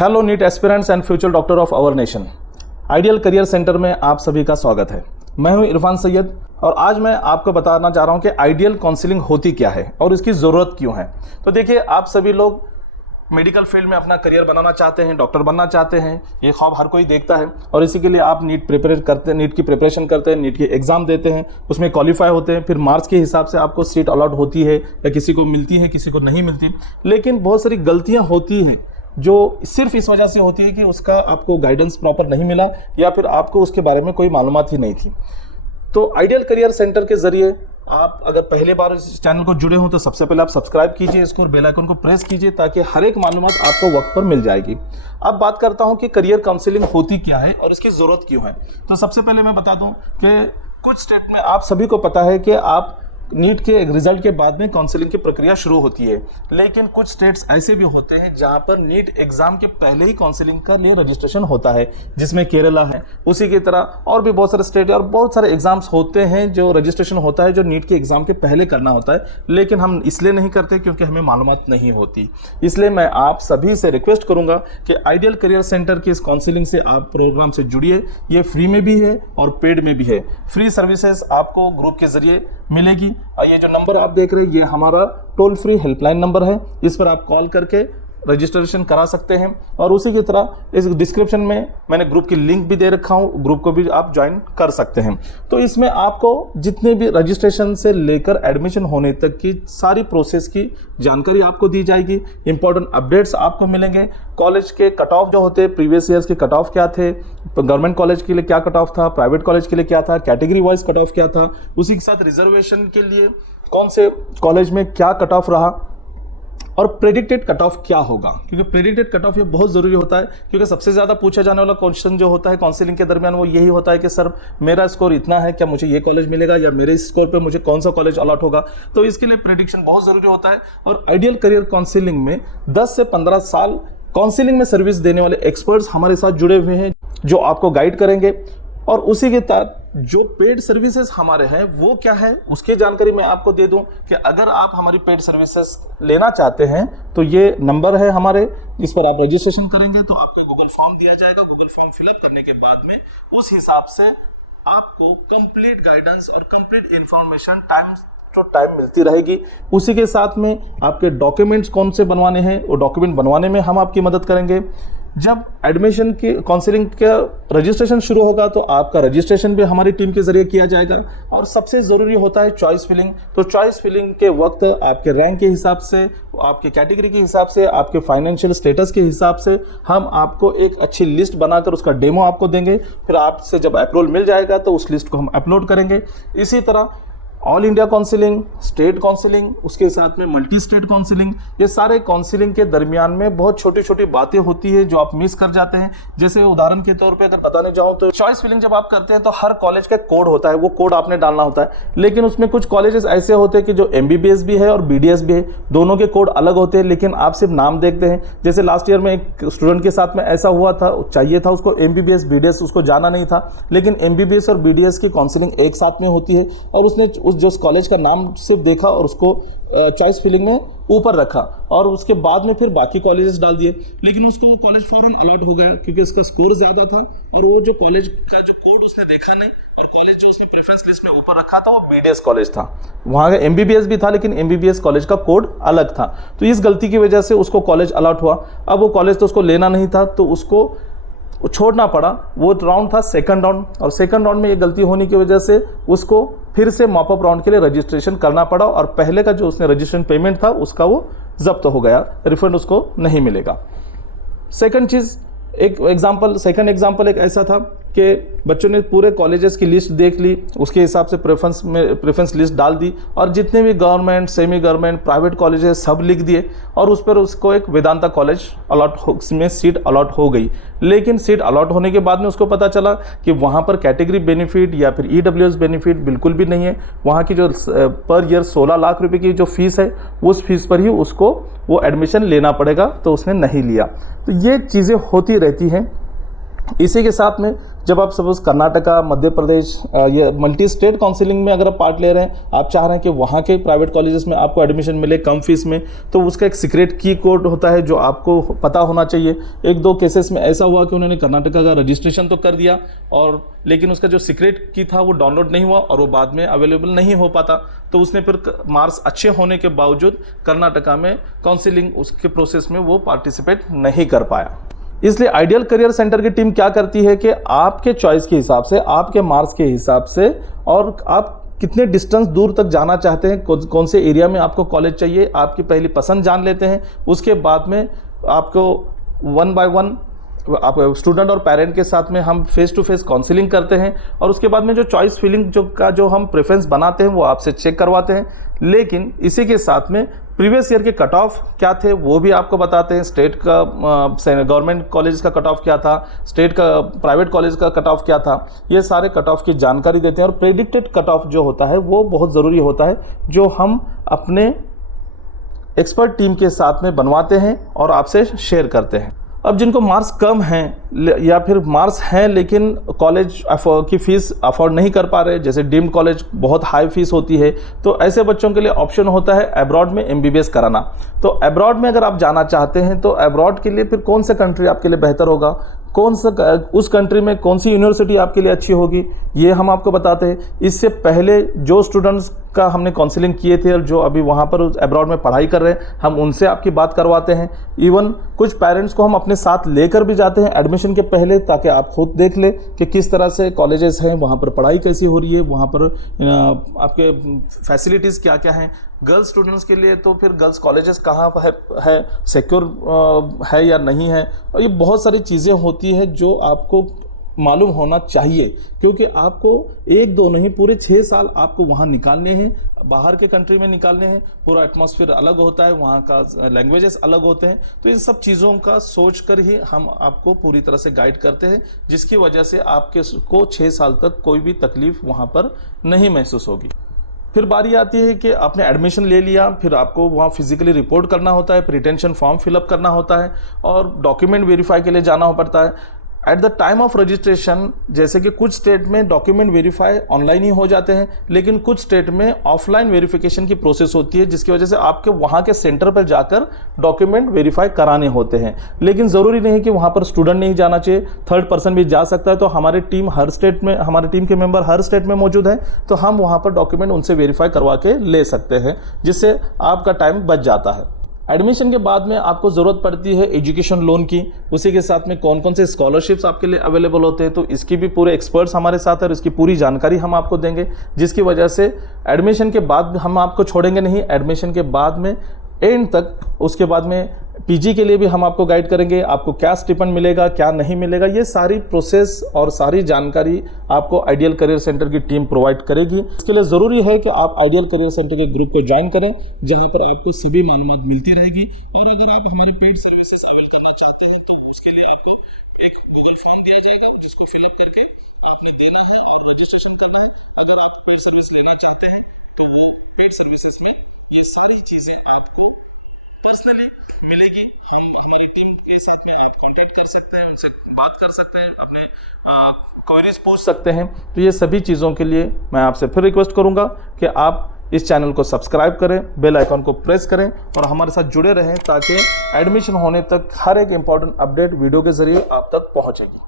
Hello NEET aspirants and future doctor of our nation. Ideal career centre में आप सभी का स्वागत है। मैं हूं इरफान सैयद और आज मैं आपको बताना चाह रहा हूं कि आइडियल काउंसलिंग होती क्या है और इसकी ज़रूरत क्यों है। तो देखिए, आप सभी लोग मेडिकल फील्ड में अपना करियर बनाना चाहते हैं, डॉक्टर बनना चाहते हैं, ये ख्वाब हर कोई देखता है और इसी के लिए आप नीट की प्रिपरेशन करते हैं, नीट की एग्ज़ाम देते हैं, उसमें क्वालिफाई होते हैं, फिर मार्क्स के हिसाब से आपको सीट अलॉट होती है या किसी को मिलती है, किसी को नहीं मिलती। लेकिन बहुत सारी गलतियाँ होती हैं जो सिर्फ इस वजह से होती है कि उसका आपको गाइडेंस प्रॉपर नहीं मिला या फिर आपको उसके बारे में कोई मालूमात ही नहीं थी। तो आइडियल करियर सेंटर के जरिए आप अगर पहले बार इस चैनल को जुड़े हों तो सबसे पहले आप सब्सक्राइब कीजिए इसको और बेल आइकन को प्रेस कीजिए ताकि हर एक मालूमात आपको वक्त पर मिल जाएगी। अब बात करता हूं कि करियर काउंसलिंग होती क्या है और इसकी ज़रूरत क्यों है। तो सबसे पहले मैं बता दूं कि कुछ स्टेट में आप सभी को पता है कि आप नीट के रिजल्ट के बाद में काउंसलिंग की प्रक्रिया शुरू होती है, लेकिन कुछ स्टेट्स ऐसे भी होते हैं जहां पर नीट एग्जाम के पहले ही काउंसलिंग का लिए रजिस्ट्रेशन होता है, जिसमें केरला है। उसी की तरह और भी बहुत सारे स्टेट और बहुत सारे एग्जाम्स होते हैं जो रजिस्ट्रेशन होता है जो नीट के एग्जाम के पहले करना होता है, लेकिन हम इसलिए नहीं करते क्योंकि हमें मालूमात नहीं होती। इसलिए मैं आप सभी से रिक्वेस्ट करूंगा कि आइडियल करियर सेंटर की इस काउंसलिंग से आप प्रोग्राम से जुड़िए। ये फ्री में भी है और पेड में भी है। फ्री सर्विसेज आपको ग्रुप के जरिए मिलेगी। ये जो नंबर आप देख रहे हैं ये हमारा टोल फ्री हेल्पलाइन नंबर है, इस पर आप कॉल करके रजिस्ट्रेशन करा सकते हैं। और उसी की तरह इस डिस्क्रिप्शन में मैंने ग्रुप की लिंक भी दे रखा हूं, ग्रुप को भी आप ज्वाइन कर सकते हैं। तो इसमें आपको जितने भी रजिस्ट्रेशन से लेकर एडमिशन होने तक की सारी प्रोसेस की जानकारी आपको दी जाएगी। इंपॉर्टेंट अपडेट्स आपको मिलेंगे। कॉलेज के कट ऑफ जो होते हैं, प्रीवियस ईयर्स के कट ऑफ क्या थे, गवर्नमेंट कॉलेज के लिए क्या कट ऑफ था, प्राइवेट कॉलेज के लिए क्या था, कैटेगरी वाइज कट ऑफ क्या था, उसी के साथ रिजर्वेशन के लिए कौन से कॉलेज में क्या कट ऑफ रहा और प्रेडिक्टेड कट ऑफ क्या होगा। क्योंकि प्रेडिक्टेड कट ऑफ ये बहुत ज़रूरी होता है, क्योंकि सबसे ज़्यादा पूछा जाने वाला क्वेश्चन जो होता है काउंसलिंग के दरमियान वो यही होता है कि सर मेरा स्कोर इतना है, क्या मुझे ये कॉलेज मिलेगा या मेरे स्कोर पे मुझे कौन सा कॉलेज अलॉट होगा। तो इसके लिए प्रेडिक्शन बहुत ज़रूरी होता है। और आइडियल करियर काउंसलिंग में 10 से 15 साल काउंसलिंग में सर्विस देने वाले एक्सपर्ट्स हमारे साथ जुड़े हुए हैं जो आपको गाइड करेंगे। और उसी के तहत जो पेड सर्विसेज हमारे हैं वो क्या है उसकी जानकारी मैं आपको दे दूं कि अगर आप हमारी पेड सर्विसेज लेना चाहते हैं तो ये नंबर है हमारे, इस पर आप रजिस्ट्रेशन करेंगे तो आपको गूगल फॉर्म दिया जाएगा। गूगल फॉर्म फिलअप करने के बाद में उस हिसाब से आपको कंप्लीट गाइडेंस और कंप्लीट इंफॉर्मेशन टाइम मिलती रहेगी। उसी के साथ में आपके डॉक्यूमेंट्स कौन से बनवाने हैं वो डॉक्यूमेंट बनवाने में हम आपकी मदद करेंगे। जब एडमिशन की काउंसलिंग का रजिस्ट्रेशन शुरू होगा तो आपका रजिस्ट्रेशन भी हमारी टीम के जरिए किया जाएगा। और सबसे ज़रूरी होता है चॉइस फिलिंग। तो चॉइस फिलिंग के वक्त आपके रैंक के हिसाब से, आपके कैटेगरी के हिसाब से, आपके फाइनेंशियल स्टेटस के हिसाब से हम आपको एक अच्छी लिस्ट बनाकर उसका डेमो आपको देंगे। फिर आपसे जब अप्रूवल मिल जाएगा तो उस लिस्ट को हम अपलोड करेंगे। इसी तरह all India counselling, state counselling, उसके साथ में मल्टी स्टेट काउंसलिंग, ये सारे काउंसलिंग के दरमियान में बहुत छोटी छोटी बातें होती है जो आप मिस कर जाते हैं। जैसे उदाहरण के तौर पे अगर बताने जाऊं तो चॉइस फिलिंग जब आप करते हैं तो हर कॉलेज का कोड होता है, वो कोड आपने डालना होता है। लेकिन उसमें कुछ कॉलेजेस ऐसे होते हैं कि जो MBBS भी है और BDS भी है, दोनों के कोड अलग होते हैं, लेकिन आप सिर्फ नाम देखते हैं। जैसे लास्ट ईयर में एक स्टूडेंट के साथ में ऐसा हुआ था, चाहिए था उसको MBBS BDS, उसको जाना नहीं था, लेकिन MBBS और BDS की काउंसलिंग एक साथ में होती है और उसने जो कॉलेज का नाम सिर्फ देखा और उसको चॉइस फिलिंग में ऊपर रखा और उसके बाद में फिर बाकी कॉलेजेस डाल दिए। लेकिन उसको वो कॉलेज फौरन अलॉट हो गया क्योंकि उसका स्कोर ज्यादा था और वो जो कॉलेज का जो कोड उसने देखा नहीं और कॉलेज जो उसने प्रेफरेंस लिस्ट में ऊपर रखा था वो BDS कॉलेज था। वहाँ का MBBS भी था लेकिन MBBS कॉलेज का कोड अलग था। तो इस गलती की वजह से उसको कॉलेज अलॉट हुआ। अब वो कॉलेज तो उसको लेना नहीं था तो उसको छोड़ना पड़ा। वो राउंड था सेकंड राउंड और सेकंड राउंड में ये गलती होने की वजह से उसको फिर से मॉपअप राउंड के लिए रजिस्ट्रेशन करना पड़ा और पहले का जो उसने रजिस्ट्रेशन पेमेंट था उसका वो जब्त हो गया, रिफंड उसको नहीं मिलेगा। सेकंड एग्जाम्पल एक ऐसा था कि बच्चों ने पूरे कॉलेजेस की लिस्ट देख ली, उसके हिसाब से प्रेफरेंस लिस्ट डाल दी और जितने भी government, semi government, private colleges सब लिख दिए और उस पर उसको एक वेदांता कॉलेज में सीट अलॉट हो गई। लेकिन सीट अलॉट होने के बाद में उसको पता चला कि वहाँ पर कैटेगरी बेनिफिट या फिर EWS बेनिफिट बिल्कुल भी नहीं है। वहाँ की जो पर ईयर 16 लाख रुपए की जो फीस है उस फीस पर ही उसको वो एडमिशन लेना पड़ेगा, तो उसने नहीं लिया। तो ये चीज़ें होती रहती हैं। इसी के साथ में जब आप सपोज कर्नाटका, मध्य प्रदेश, ये मल्टी स्टेट काउंसिलिंग में अगर आप पार्ट ले रहे हैं, आप चाह रहे हैं कि वहाँ के प्राइवेट कॉलेजेस में आपको एडमिशन मिले कम फीस में, तो उसका एक सीक्रेट की कोड होता है जो आपको पता होना चाहिए। एक दो केसेस में ऐसा हुआ कि उन्होंने कर्नाटका का रजिस्ट्रेशन तो कर दिया और लेकिन उसका जो सीक्रेट की था वो डाउनलोड नहीं हुआ और वो बाद में अवेलेबल नहीं हो पाता, तो उसने फिर मार्क्स अच्छे होने के बावजूद कर्नाटका में काउंसिलिंग उसके प्रोसेस में वो पार्टिसिपेट नहीं कर पाया। इसलिए आइडियल करियर सेंटर की टीम क्या करती है कि आपके चॉइस के हिसाब से, आपके मार्क्स के हिसाब से और आप कितने डिस्टेंस दूर तक जाना चाहते हैं, कौन से एरिया में आपको कॉलेज चाहिए, आपकी पहली पसंद जान लेते हैं। उसके बाद में आपको 1 by 1 आप स्टूडेंट और पेरेंट के साथ में हम फेस टू फेस काउंसलिंग करते हैं और उसके बाद में जो चॉइस फिलिंग जो हम प्रेफरेंस बनाते हैं वो आपसे चेक करवाते हैं। लेकिन इसी के साथ में प्रीवियस ईयर के कट ऑफ क्या थे वो भी आपको बताते हैं। स्टेट का गवर्नमेंट कॉलेज का कट ऑफ क्या था, स्टेट का प्राइवेट कॉलेज का कट ऑफ क्या था, ये सारे कट ऑफ की जानकारी देते हैं। और प्रेडिक्टेड कट ऑफ जो होता है वो बहुत ज़रूरी होता है, जो हम अपने एक्सपर्ट टीम के साथ में बनवाते हैं और आपसे शेयर करते हैं। अब जिनको मार्क्स कम हैं या फिर मार्क्स हैं लेकिन कॉलेज की फ़ीस अफोर्ड नहीं कर पा रहे, जैसे डीम्ड कॉलेज बहुत हाई फीस होती है, तो ऐसे बच्चों के लिए ऑप्शन होता है अब्रॉड में MBBS कराना। तो अब्रॉड में अगर आप जाना चाहते हैं तो अब्रॉड के लिए फिर कौन सा कंट्री आपके लिए बेहतर होगा, कौन सा उस कंट्री में कौन सी यूनिवर्सिटी आपके लिए अच्छी होगी, ये हम आपको बताते हैं। इससे पहले जो स्टूडेंट्स का हमने काउंसलिंग किए थे और जो अभी वहाँ पर अब्रॉड में पढ़ाई कर रहे हैं, हम उनसे आपकी बात करवाते हैं। इवन कुछ पेरेंट्स को हम अपने साथ लेकर भी जाते हैं एडमिशन के पहले, ताकि आप खुद देख लें कि किस तरह से कॉलेजेस हैं, वहाँ पर पढ़ाई कैसी हो रही है, वहाँ पर आपके फैसिलिटीज़ क्या क्या हैं। गर्ल्स स्टूडेंट्स के लिए तो फिर गर्ल्स कॉलेजेस कहाँ है सिक्योर है या नहीं है, और ये बहुत सारी चीज़ें होती हैं जो आपको मालूम होना चाहिए, क्योंकि आपको 1-2 नहीं पूरे 6 साल आपको वहाँ निकालने हैं, बाहर के कंट्री में निकालने हैं। पूरा एटमॉस्फेयर अलग होता है, वहाँ का लैंग्वेजेस अलग होते हैं, तो इन सब चीज़ों का सोच कर ही हम आपको पूरी तरह से गाइड करते हैं, जिसकी वजह से आपके को 6 साल तक कोई भी तकलीफ वहाँ पर नहीं महसूस होगी। फिर बारी आती है कि आपने एडमिशन ले लिया, फिर आपको वहाँ फिजिकली रिपोर्ट करना होता है, प्रिटेंशन फॉर्म फिलअप करना होता है और डॉक्यूमेंट वेरीफाई के लिए जाना पड़ता है। At the time of registration, जैसे कि कुछ स्टेट में डॉक्यूमेंट वेरीफाई ऑनलाइन ही हो जाते हैं, लेकिन कुछ स्टेट में ऑफलाइन वेरिफिकेशन की प्रोसेस होती है, जिसकी वजह से आपके वहाँ के सेंटर पर जाकर डॉक्यूमेंट वेरीफाई कराने होते हैं। लेकिन ज़रूरी नहीं कि वहाँ पर स्टूडेंट नहीं जाना चाहिए, थर्ड पर्सन भी जा सकता है। तो हमारी टीम हर स्टेट में, हमारी टीम के मेंबर हर स्टेट में मौजूद हैं, तो हम वहाँ पर डॉक्यूमेंट उनसे वेरीफाई करवा के ले सकते हैं, जिससे आपका टाइम बच जाता है। एडमिशन के बाद में आपको ज़रूरत पड़ती है एजुकेशन लोन की, उसी के साथ में कौन कौन से स्कॉलरशिप्स आपके लिए अवेलेबल होते हैं, तो इसकी भी पूरे एक्सपर्ट्स हमारे साथ है और इसकी पूरी जानकारी हम आपको देंगे, जिसकी वजह से एडमिशन के बाद हम आपको छोड़ेंगे नहीं। एडमिशन के बाद में एंड तक, उसके बाद में PG के लिए भी हम आपको गाइड करेंगे, आपको क्या स्टिपेंड मिलेगा, क्या नहीं मिलेगा, ये सारी प्रोसेस और सारी जानकारी आपको आइडियल करियर सेंटर की टीम प्रोवाइड करेगी। इसके लिए ज़रूरी है कि आप आइडियल करियर सेंटर के ग्रुप को ज्वाइन करें, जहां पर आपको सभी मालूमात मिलती रहेगी। और अगर आप हमारी पेड सर्विसेज अवेल करना चाहते हैं तो उसके लिए आपको एक गूगल फॉर्म दिया जाएगा, जिसको फिलअप करके आपने देना है और रजिस्ट्रेशन करना है। अगर आप पेड सर्विस लेना चाहते हैं तो पेड सर्विसेज में ये सारी चीज़ें आपको पर्सनली मिलेगी। हमारी टीम के साथ में आप कांटेक्ट कर सकते हैं, उनसे बात कर सकते हैं, अपने क्वेरीज पूछ सकते हैं। तो ये सभी चीज़ों के लिए मैं आपसे फिर रिक्वेस्ट करूंगा कि आप इस चैनल को सब्सक्राइब करें, बेल आइकन को प्रेस करें और हमारे साथ जुड़े रहें, ताकि एडमिशन होने तक हर एक इंपॉर्टेंट अपडेट वीडियो के जरिए आप तक पहुंचेगी।